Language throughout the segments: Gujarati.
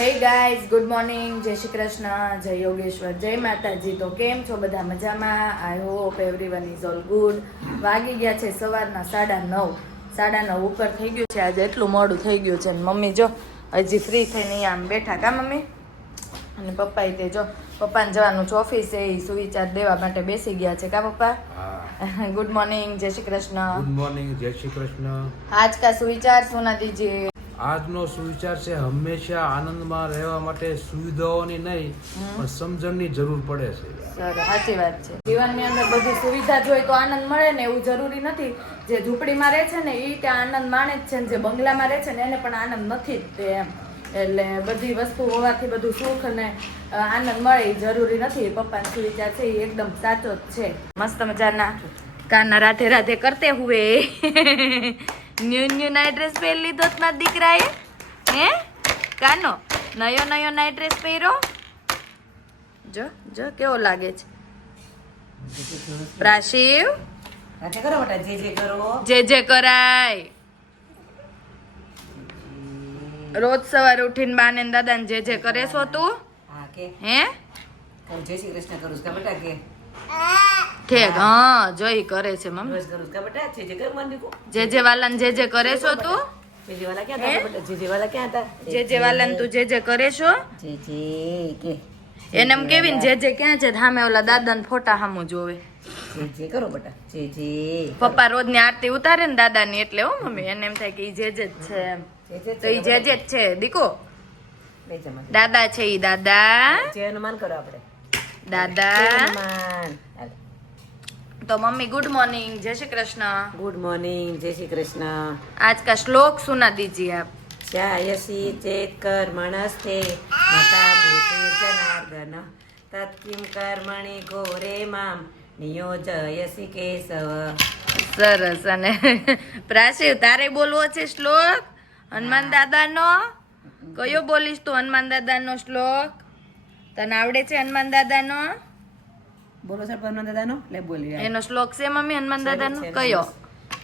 હે ગાઈઝ ગુડ મોર્નિંગ જય શ્રી કૃષ્ણ જય યોગેશ્વર જય માતાજી. તો કેમ છો બધા મજામાં? I hope everyone is all good વાગી ગયા છે સવારના સાડા નવ. સાડા નવ ઉપર થઈ ગયું છે. આજે એટલું મોડું થઈ ગયું છે. ને મમ્મી જો હજી ફ્રી થઈને અહીંયા આમ બેઠા કા મમ્મી? અને પપ્પા તે જો પપ્પાને જવાનું છે ઓફિસે એ સુવિચાર દેવા માટે બેસી ગયા છે કા પપ્પા? ગુડ મોર્નિંગ જય શ્રી કૃષ્ણ. ગુડ મોર્નિંગ જય શ્રી કૃષ્ણ. આજ કા સુવિચાર સુના દીજીએ આજનો સુવિચાર છે હંમેશા આનંદમાં રહેવા માટે સુવિધાઓની નહીં પણ સમજણની જરૂર પડે છે. સર સાચી વાત છે. જીવનની અંદર બધી સુવિધા જોઈ તો આનંદ મળે ને એવું જરૂરી નથી. જે ઝૂંપડીમાં રહે છે ને એ ત્યાં આનંદ માણે જ છે ને જે બંગલામાં રહે છે ને એને પણ આનંદ નથી જ તે એમ. એટલે બધી વસ્તુ હોવાથી બધું સુખ અને આનંદ મળે એ જરૂરી નથી. પપ્પાનો સુવિચાર છે એ એકદમ સાચો જ છે. મસ્ત મજાના. કાના રાધે રાધે કરતે હુએ. ન્યુ ન્યુ નાઇટ ડ્રેસ પહેરી લીધો તમારા મારા દીકરાએ? હે? કાનો? નયો નયો નાઇટ ડ્રેસ પહેર્યો જો જો કેવો લાગે છે? પ્રાશિવ? કરો જે જે કરો. જે જે કરાય. રોજ સવારે ઉઠીને બા ને દાદાને જે જે કરે છો તું? હા હે? જય શ્રી કૃષ્ણ કરું છું. બેટા કે? ઠીક હા જોઈ કરે છે મમ્મી રોજ જે જે વાલન જે જે કરે છો તું જે વાલાને તું જે જે કરે છો એને એમ કેવી જે જે ક્યાં છે સામે ઓલા દાદાને ફોટા સામું જોવે જે જે કરો બેટા જે જે પપ્પા રોજની આરતી ઉતારે ને દાદાની એટલે હો મમ્મી એને એમ થાય કે ઈ જે જે જ છે એમ તો ઈ જે જે જ છે દીકો દાદા છે ઈ દાદા દાદા હનુમાન હાલ. तो मम्मी गुड मॉर्निंग जय श्री कृष्ण ગુડ મોર્નિંગ જય શ્રી કૃષ્ણ आज का श्लोक सुना दीजिए आप ध्यायसि चेत् कर्मणस्ते मता भूतिर्जनार्दन तत्किं कर्मणि घोरे मां नियोजयसि केशव સરસ અને પ્રાચીવ તારે બોલવો છે શ્લોક હનુમાન દાદાનો કયો બોલીશ તું હનુમાન દાદાનો શ્લોક તને આવડે છે હનુમાન દાદાનો બોલો સર હનુમાન દાદાનો એટલે બોલી એનો શ્લોક છે મમ્મી હનુમાન દાદાનો કયો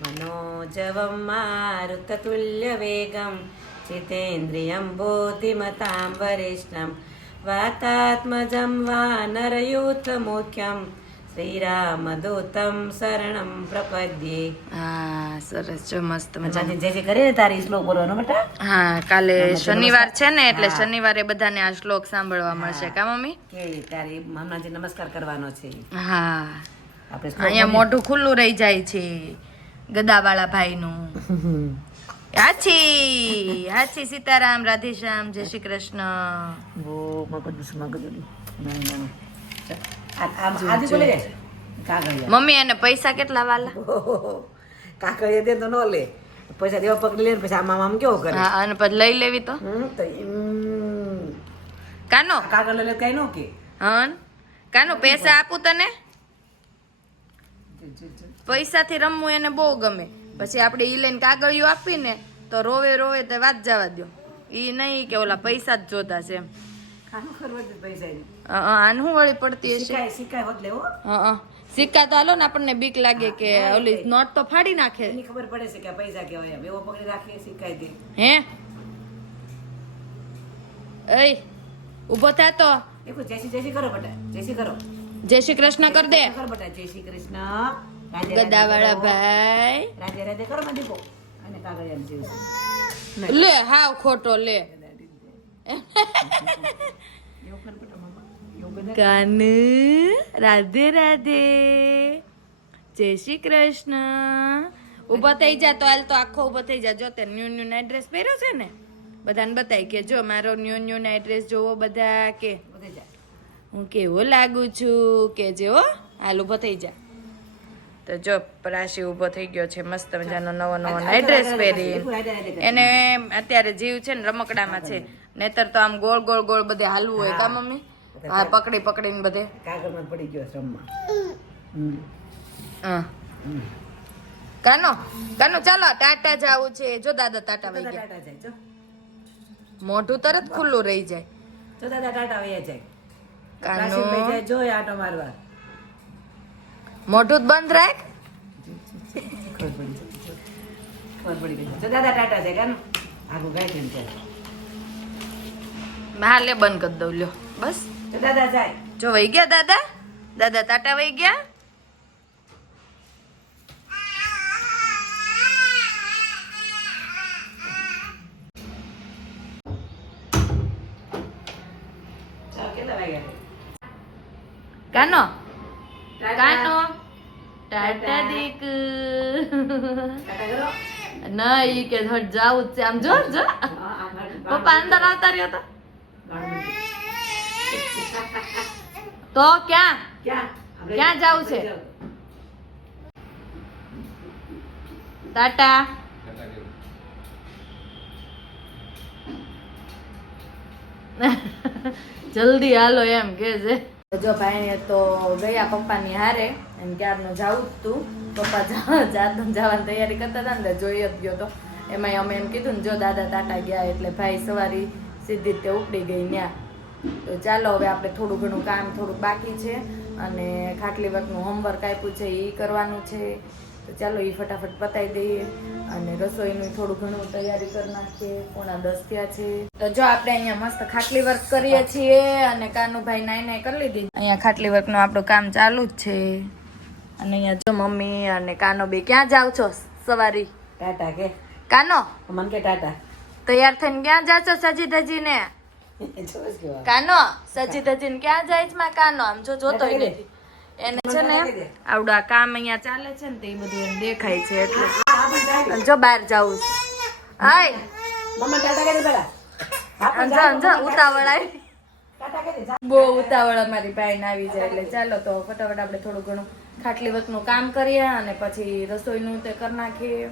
મનોજવમ મારુત તુલ્ય વેગમ ચિતેન્દ્રિયમ બોધિમતામ વરિષ્ઠમ વાતાત્મજમ વાનરયુથ મુખ્યમ શ્રીરામદૂતમ શરણમ પ્રપદ્યે હા સરસ જો મસ્ત મજાની. જે જે કરે ને તારી શ્લોક બોલવાનો બેટા? હા કાલે શનિવાર છે ને એટલે શનિવારે બધાને આ શ્લોક સાંભળવા મળશે કા મમ્મી? કે તારી હમણાં નમસ્કાર કરવાનો છે. હા. આપણે અહીંયા મોઢું ખુલ્લું રહી જાય છે ગદાવાળા ભાઈનું હાચી હાચી સીતારામ રાધેશ્યામ જય શ્રી કૃષ્ણ. ઓ મગજ મગજ ના ના મમ્મી એને પૈસા કેટલા વાલા. કાકડીયા દે તો ન લે. પૈસા દેવા પકડી લે પછી આમાં આમ કેવો કરે? હા અને પછી લઈ લેવી તો. કાનો? કાગળ લે કઈ નો કે. હન? કાનો પૈસા આપું તને? પૈસાથી રમવું એને બહુ ગમે. પછી આપણે ઈ લઈને કાગળિયું આપીને તો રોવે રોવે તે વાત જવા દો ઈ નહીં કે ઓલા પૈસા જ જોતા છે એમ. કાનો ખરવા પૈસા આને શું વળી પડતી હશે? સિક્કા હોત લેવો હં, હં. સિક્કા તો હાલો ને આપણને બીક લાગે કે ઓલી નોટ તો ફાડી નાખે. એની ખબર પડે છે કે પૈસા કેવાય એમ. એવો પકડી રાખે સિક્કા દે હે? એય ઊભો થા તો. એકો જય શ્રી જય શ્રી કરો બટા જય શ્રી કરો. જય શ્રી કૃષ્ણ કર દે. કર બટા જય શ્રી કૃષ્ણ. ગદાવાળા ભાઈ. રાધે રાધે કરો માં દીપો. અને કાગળિયા જીવ લે હાવ ખોટો લે. કાન રાધે રાધે. જય શ્રી કૃષ્ણ. ઊભો થઈ જા તો હાલ તો આખો ઊભો થઈ જા. જો તે ન્યુ ન્યુ નાઇટ ડ્રેસ પહેર્યો છે ને બધાને બતાય કે જો મારો ન્યુ ન્યુ નાઇટ ડ્રેસ જોવો બધા કે. હું કેવો લાગુ છું કે જે હો હાલ ઊભો થઈ જા. તો જો પ્રાશી ઊભો થઈ ગયો છે મસ્ત મજાનો નવો નવો નાઇટ ડ્રેસ પહેરી. એને અત્યારે જીવ છે ને રમકડામાં છે. નહીતર તો આમ ગોળ ગોળ ગોળ બધે હાલવું હોય કા મમ્મી? હા પકડી પકડીને બધે. કાગળમાં પડી ગયો શ્રમમાં હા. કાનો કાનો ચાલો ટાટા જાવું છે. જો દાદા ટાટા વહી ગયા. ટાટા જાય જો. મોઢું તરત ખુલ્લું રહી જાય. જો દાદા ટાટા વહી જાય. કાનો. જાય જો આટો મારવા. મોઢું બંધ રાખ. ખબર પડી જાય, જો. ખબર પડી ગઈ. જો દાદા ટાટા જાય કાનો. આગું ગાય કેમ જાય હા લે બંધ કરી દઉં લ્યો. બસ. દાદા જાય. જો વહી ગયા દાદા? દાદા તાટા વહી ગયા? કાનો? કાનો? ટાટા. દીક. ના ઈ કે હટ જાવું છે. આમ જો જો પપ્પા અંદર આવતા રહ્યો તો. બાળનું. તો ક્યાં? ક્યાં? જાવું છે? ટાટા. જલ્દી હાલો એમ કે છે. જો ભાઈ તો ગયા પપ્પાની હારે એમ ક્યારનું જાવું જ તું. પપ્પા જા- જાત જવાની તૈયારી કરતા હતા ને જોઈ જ ગયો તો. એમાંય અમે એમ કીધું ને જો દાદા ટાટા ગયા એટલે ભાઈ સવારી સીધી તે ઉપડી ગઈ ન્યા. તો ચાલો હવે આપણે થોડું ઘણું કામ થોડુંક બાકી છે અને ખાટલી વર્કનું હોમવર્ક આપ્યું છે એ કરવાનું છે. તો ચાલો એ ફટાફટ પતાવી દઈએ અને રસોઈનું થોડું ઘણું તૈયારી કરી નાખીએ. પોણા દસ થયા છે. તો જો આપણે અહીંયા મસ્ત ખાટલી વર્ક કરીએ છીએ અને કાનુભાઈ નાઈ નાઈ કરી લીધી. અહીંયા ખાટલી વર્કનું આપણું કામ ચાલુ જ છે. અને અહીંયા જો મમ્મી અને કાનો બે ક્યાં જાવ છો સવારી? ટાટા કે. કાનો? મન કે ટાટા. તૈયાર થઈને ક્યાં જાવ છો સજી ધજીને કાનો સજી સચિન ક્યાં જાય છે માં કાનો? આમ જો જોતો નથી. એને છે ને આવડું આ કામ અહીંયા ચાલે છે ને તે બધું એને દેખાય છે એટલે. જો બહાર જાવું છે. હાય. મમ્મી ટાટા કરી પેલા. અંજો. અંજો ઉતાવળ આવી. બહુ ઉતાવળ અમારી જાય એટલે ચાલો તો ફટાફટ આપણે થોડું ઘણું ખાટલી વખતનું કામ કરીએ અને પછી રસોઈનું તે કરી નાખીએ.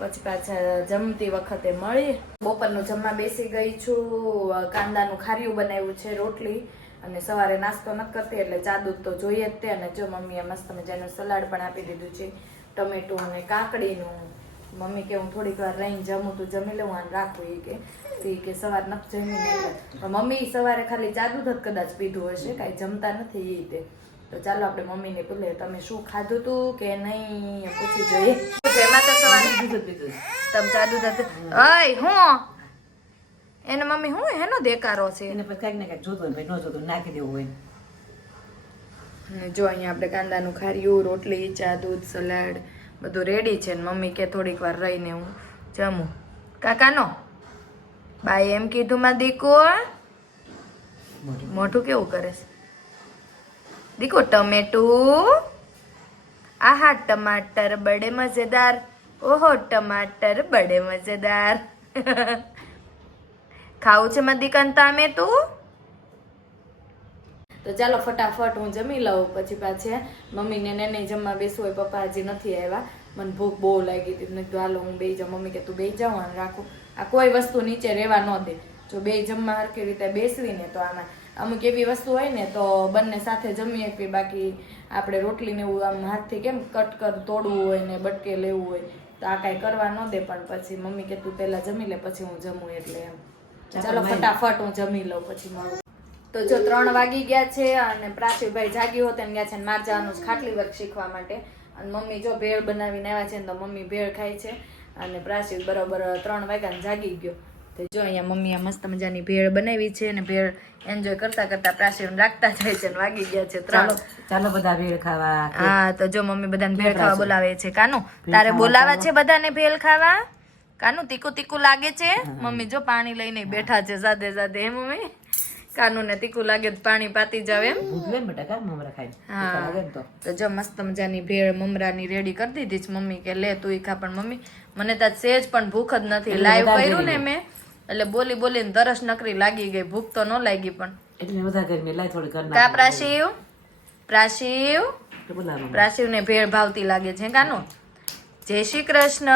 પછી પાછા જમતી વખતે મળીએ બપોરનું જમવા બેસી ગઈ છું. કાંદાનું ખાર્યું બનાવ્યું છે, રોટલી. અને સવારે નાસ્તો નથી કરતી એટલે ચા દૂધ તો જોઈએ જ તે. અને જો મમ્મીએ મસ્ત મજાનું સલાડ પણ આપી દીધું છે, ટમેટું અને કાકડીનું. મમ્મી કે હું થોડીક વાર રહીને જમું તું જમી લઉં અને રાખું એ કે. તે કે સવાર નથી જમી મમ્મી સવારે ખાલી ચા દૂધ જ કદાચ પીધું હશે, કાંઈ જમતા નથી એ તે. તો ચાલો આપણે મમ્મીને પૂછીએ તમે શું ખાધું તું કે નહીં? પૂછી જોઈએ. એમાં તો સવારે બીજું પીધું તમે ચા દૂધ અય હું? એને મમ્મી હું? એનો દેકારો છે. એને પછી કાંઈક ને કાંઈક જોતું ભાઈ ન જોતું નાખી દેવું હોય જો અહીંયા આપણે કાંદાનું ખાર્યું રોટલી ચા દૂધ સલાડ બધું રેડી છે ને મમ્મી કે થોડીક વાર રહીને હું જમું. કાકાનો? બાઈ એમ કીધું માં દીકો. મોઢું કેવું કરે છે? દીકો ટમેટું. આહા, ટમાટર બડે મજેદાર. ઓહો, ટમાટર બડે મજેદાર. ખાવું છે માં દીકન તામે તું? તો ચાલો ફટાફટ હું જમી લઉં, પછી પાછે મમ્મીને ને નહીં જમવા બેસવું હોય, પપ્પા હજી નથી આવ્યા. મને ભૂખ બહુ લાગી હતી, મેં કીધું હું બે જાઉં. મમ્મી કે, તું બે જાઉં રાખું. આ કોઈ વસ્તુ નીચે રહેવા ન દે. જો બે જમવા હરખી રીતે બેસવી ને તો આમાં અમુક એવી વસ્તુ હોય ને તો બંને સાથે જમી શકીએ બાકી આપણે રોટલી ને એવું આમ હાથથી કેમ કટ કર તોડવું હોય ને બટકે લેવું હોય તો આ કાંઈ કરવા ન દે પણ પછી મમ્મી કે તું પહેલા જમી લે પછી હું જમું એટલે એમ. ચાલો ફટાફટ હું જમી લઉં પછી મળું. તો જો ત્રણ વાગી ગયા છે અને પ્રાચીભાઈ જાગી હોત ને ગયા છે માર જવાનું ખાટલી વર્ક શીખવા માટે. અને મમ્મી જો ભેળ બનાવીને આવ્યા છે ને તો મમ્મી ભેળ ખાય છે. અને પ્રાચી બરોબર ત્રણ વાગ્યા ને જાગી ગયો. તો જો અહીંયા મમ્મીએ મસ્ત મજાની ભેળ બનાવી છે અને ભેળ એન્જોય કરતા કરતા પ્રાસીન રાખતા જાય છે વાગી ગયા છે ચાલો ત્રણ. ચાલો બધા ભેળ ખાવા હા તો જો મમ્મી બધાને ભેળ ખાવા બોલાવે છે. કાનુ તારે બોલાવા છે બધાને ભેળ ખાવા? કાનુ તીખું તીખું લાગે છે? મમ્મી જો પાણી લઈને બેઠા છે સાથે સાથે હે મમ્મી? કાનુ ને તીકું લાગે તો પાણી પાતી જાવ એમ. તો. જો મસ્ત મજાની ભેળ મમરાની રેડી કરી દીધી છે મમ્મી કે લે તું ખા પણ મમ્મી મને તાજ સેજ પણ ભૂખ જ નથી. લાઈવ કર્યું ને મેં. એટલે બોલી બોલીને તરસ નકરી લાગી ગઈ ભૂખ તો ન લાગી પણ. એટલે બધા ગરમી લાય થોડી કર કા પ્રાશિવ? પ્રાશિવ? પ્રાશિવને ભેળ ભાવતી લાગે છે કાનો? જય શ્રી કૃષ્ણ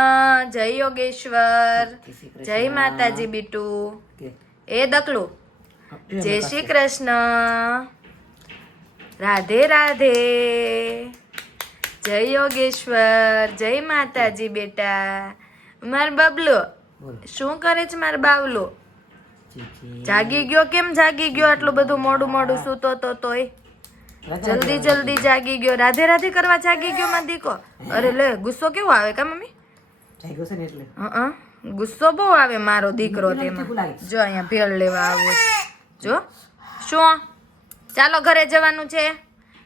જય યોગેશ્વર જય માતાજી બીટુ. એ દકલું. જય શ્રી કૃષ્ણ. રાધે રાધે. જય યોગેશ્વર જય માતાજી બેટા. માર બબલો. બોલ શું કરે છે મારે બાવલો? જાગી ગયો કેમ જાગી ગયો? આટલું બધું મોડું મોડું સૂતો તો તોય. જલ્દી જલ્દી જાગી ગયો. રાધે રાધે કરવા જાગી ગયો માં દીકો? અરે લે ગુસ્સો કેવો આવે કા મમ્મી? જાગ્યો છે ને એટલે. હં ગુસ્સો બહુ આવે મારો દીકરો તેમાં. જો અહીંયા ભેળ લેવા આવો જો. શું? ચાલો ઘરે જવાનું છે.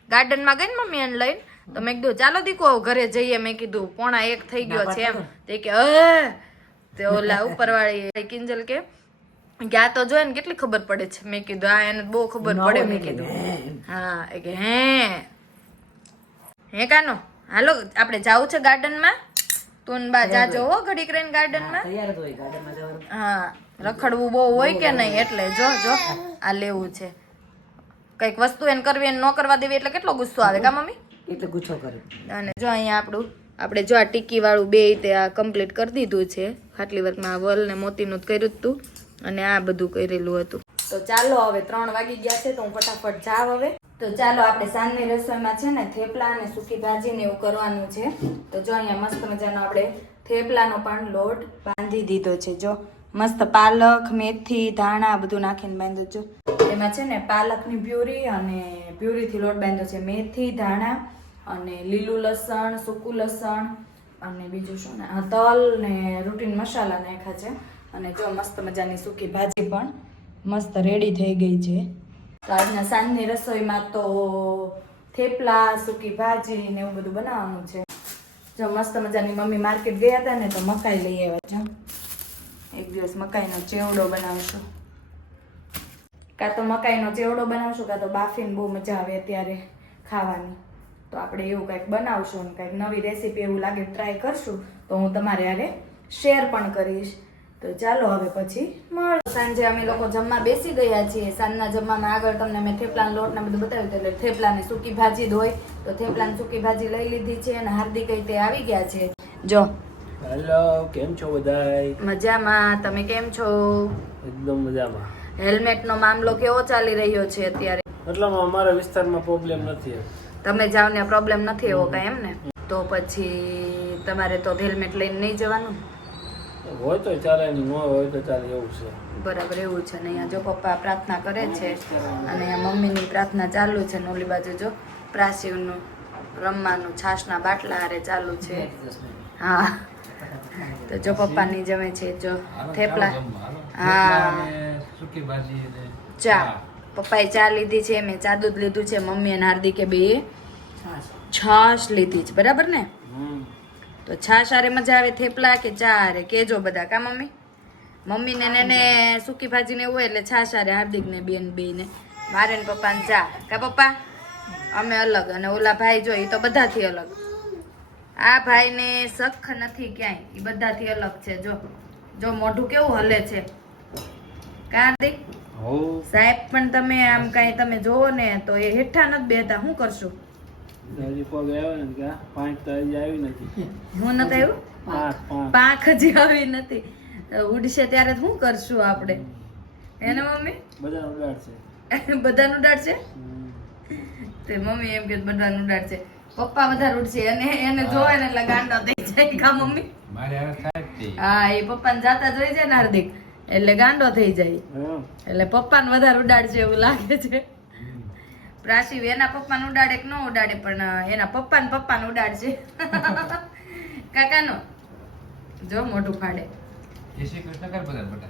ગાર્ડનમાં ગઈ ને મમ્મી એને લઈને? તો મેં કીધું ચાલો દીકો ઘરે જઈએ. મેં કીધું પોણા એક થઈ ગયો છે એમ. તે. કે અ તે ઓલા ઉપરવાળી કિંજલ કે ગયા તો જોયે ને કેટલી ખબર પડે છે. મેં કીધું આ એને બહુ ખબર પડે મેં કીધું. હા એ કે હે. હે કાનો? હાલો આપણે જવું છે ગાર્ડનમાં? તું બા જાજો હો ઘડીક રહીને ગાર્ડનમાં? હા રખડવું બહુ હોય કે નહીં? એટલે જો જો આ લેવું છે. કંઈક વસ્તુ એને કરવી એને ન કરવા દેવી એટલે કેટલો ગુસ્સો આવે કા મમ્મી? એટલે ગુસ્સો કરે. અને જો અહીંયા આપણું આપણે જો આ ટીકીવાળું બે તે આ કમ્પ્લીટ કરી દીધું છે. ખાટલી વર્કમાં આ વલ ને મોતીનું જ કર્યું હતું અને આ બધું કરેલું હતું. તો ચાલો હવે ત્રણ વાગી ગયા છે તો હું ફટાફટ જાવ હવે. તો ચાલો આપણે સાંજની રસોઈમાં છે ને થેપલા અને સૂકી ભાજીને એવું કરવાનું છે. તો જો અહીંયા મસ્ત મજાનો આપણે થેપલાનો પણ લોટ બાંધી દીધો છે. જો મસ્ત પાલક, મેથી, ધાણા બધું નાખીને બાંધ્યું છું. એમાં છે ને પાલકની પ્યુરી અને પ્યુરીથી લોટ બાંધ્યો છે. મેથી, ધાણા અને લીલું લસણ, સૂકું લસણ અને બીજું શું ને? આ તલ ને રૂટીન મસાલા નાખ્યા છે. અને જો મસ્ત મજાની સૂકી ભાજી પણ મસ્ત રેડી થઈ ગઈ છે. તો આજના સાંજની રસોઈમાં તો થેપલા, સૂકી ભાજી ને એવું બધું બનાવવાનું છે. જો મસ્ત મજાની મમ્મી માર્કેટ ગયા હતા ને તો મકાઈ લઈ આવ્યા છે. એક દિવસ મકાઈનો ચેવડો બનાવશું. કાં તો મકાઈનો ચેવડો બનાવશું, કાં તો બાફીને બહુ મજા આવે અત્યારે ખાવાની. તો આપણે એવું કંઈક બનાવશું અને કંઈક નવી રેસીપી એવું લાગે ટ્રાય કરશું તો હું તમારે હારે શેર પણ કરીશ. તો ચાલો હવે પછી મળ. સાંજે અમે લોકો જમવા બેસી ગયા છીએ. સાંજના જમવામાં આગળ તમને મેં થેપલાનો લોટ ને બધું બતાવ્યું એટલે થેપલાની સૂકી ભાજી દોય તો થેપલાની સૂકી ભાજી લઈ લીધી છે અને હાર્દિક તે આવી ગયા છે. જો. હેલો કેમ છો બધાય? મજામાં. તમે કેમ છો? એકદમ મજામાં. હેલ્મેટનો મામલો કેવો ચાલી રહ્યો છે અત્યારે? મતલબ અમારા વિસ્તારમાં પ્રોબ્લેમ નથી તમે જાઓ ને પ્રોબ્લેમ નથી એવો કાંઈ એમ ને? તો પછી તમારે તો હેલ્મેટ લઈને નહીં જવાનું? હોય તો ચાલે ન હોય તો ચાલે એવું છે. બરાબર એવું છે ને? અહીંયા જો પપ્પા પ્રાર્થના કરે છે. અને મમ્મીની પ્રાર્થના ચાલુ છે ને ઓલી બાજુ જો? પ્રાસીવનું રમવાનું છાશના બાટલા હારે ચાલુ છે. હા. તો જો પપ્પાની જમે છે જો થેપલા. હા. સુકી ભાજી ચા. પપ્પાએ ચા લીધી છે મેં ચા દૂધ લીધું છે મમ્મી અને હાર્દિકે બે. છાશ લીધી છે બરાબર ને? તો છાશ આરે મજા આવે થેપલા કે ચા રે કેજો બધા કા મમ્મી? મમ્મીને ને ને સૂકી ભાજીને એવું હોય એટલે છાશ આરે હાર્દિકને બેન બેને મારે ને પપ્પાને ચા. કા પપ્પા? અમે અલગ અને ઓલા ભાઈ જો એ તો બધાથી અલગ. આ ભાઈને સખ નથી ક્યાંય એ બધાથી અલગ છે જો. જો મોઢું કેવું હલે છે. કા હાર્દિક? સાહેબ પણ તમે આમ કાંઈ તમે જોવો ને તો એ હેઠા નથી બેતા શું કરશું? હજી પગ આવે ને કે પાંચ તો હજી આવી નથી. હું નથી આવ્યું? પાંચ પાંચ. પાંખ હજી આવી નથી. ઉડશે ત્યારે શું કરશું આપણે? એને મમ્મી? બધા ઉડાડશે. બધાનું ઉડાડશે? તે મમ્મી એમ કે બધાનું ઉડાડશે. પપ્પા વધારે ઉડશે. અને એને જોવે ને એટલે ગાંડો થઈ જાય. કા મમ્મી? હા એ પપ્પાને જાતા જોઈ જાય ને હાર્દિક. એટલે ગાંડો થઈ જાય. એટલે એટલે પપ્પાને વધારે ઉડાડશે એવું લાગે છે. પ્રાશિવ એના પપ્પાને ઉડાડે કે ન ઉડાડે પણ એના પપ્પાને પપ્પાને ઉડાડશે કાકાનો જો મોઢું ફાડે. જય શ્રી કૃષ્ણ કર બધા કરો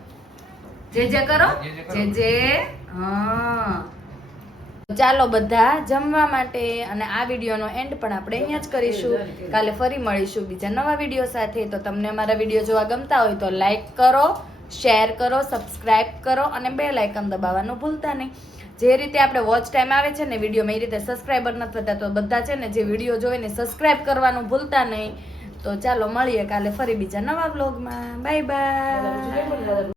જે જે કરો. જે જે હા. ચાલો બધા જમવા માટે અને આ વિડીયોનો એન્ડ પણ આપણે અહીંયા જ કરીશું. કાલે ફરી મળીશું બીજા નવા વીડિયો સાથે. તો તમને અમારા વીડિયો જોવા ગમતા હોય તો લાઈક કરો શેર કરો સબસ્ક્રાઈબ કરો અને બે લાઇકન દબાવવાનું ભૂલતા નહીં. જે રીતે આપણે વોચ ટાઈમ આવે છે ને વિડીયોમાં એ રીતે સબસ્ક્રાઈબર નથી થતા, તો બધા છે ને જે વીડિયો જોઈને સબસ્ક્રાઈબ કરવાનું ભૂલતા નહીં. તો ચાલો મળીએ કાલે ફરી બીજા નવા વ્લોગમાં બાય બાય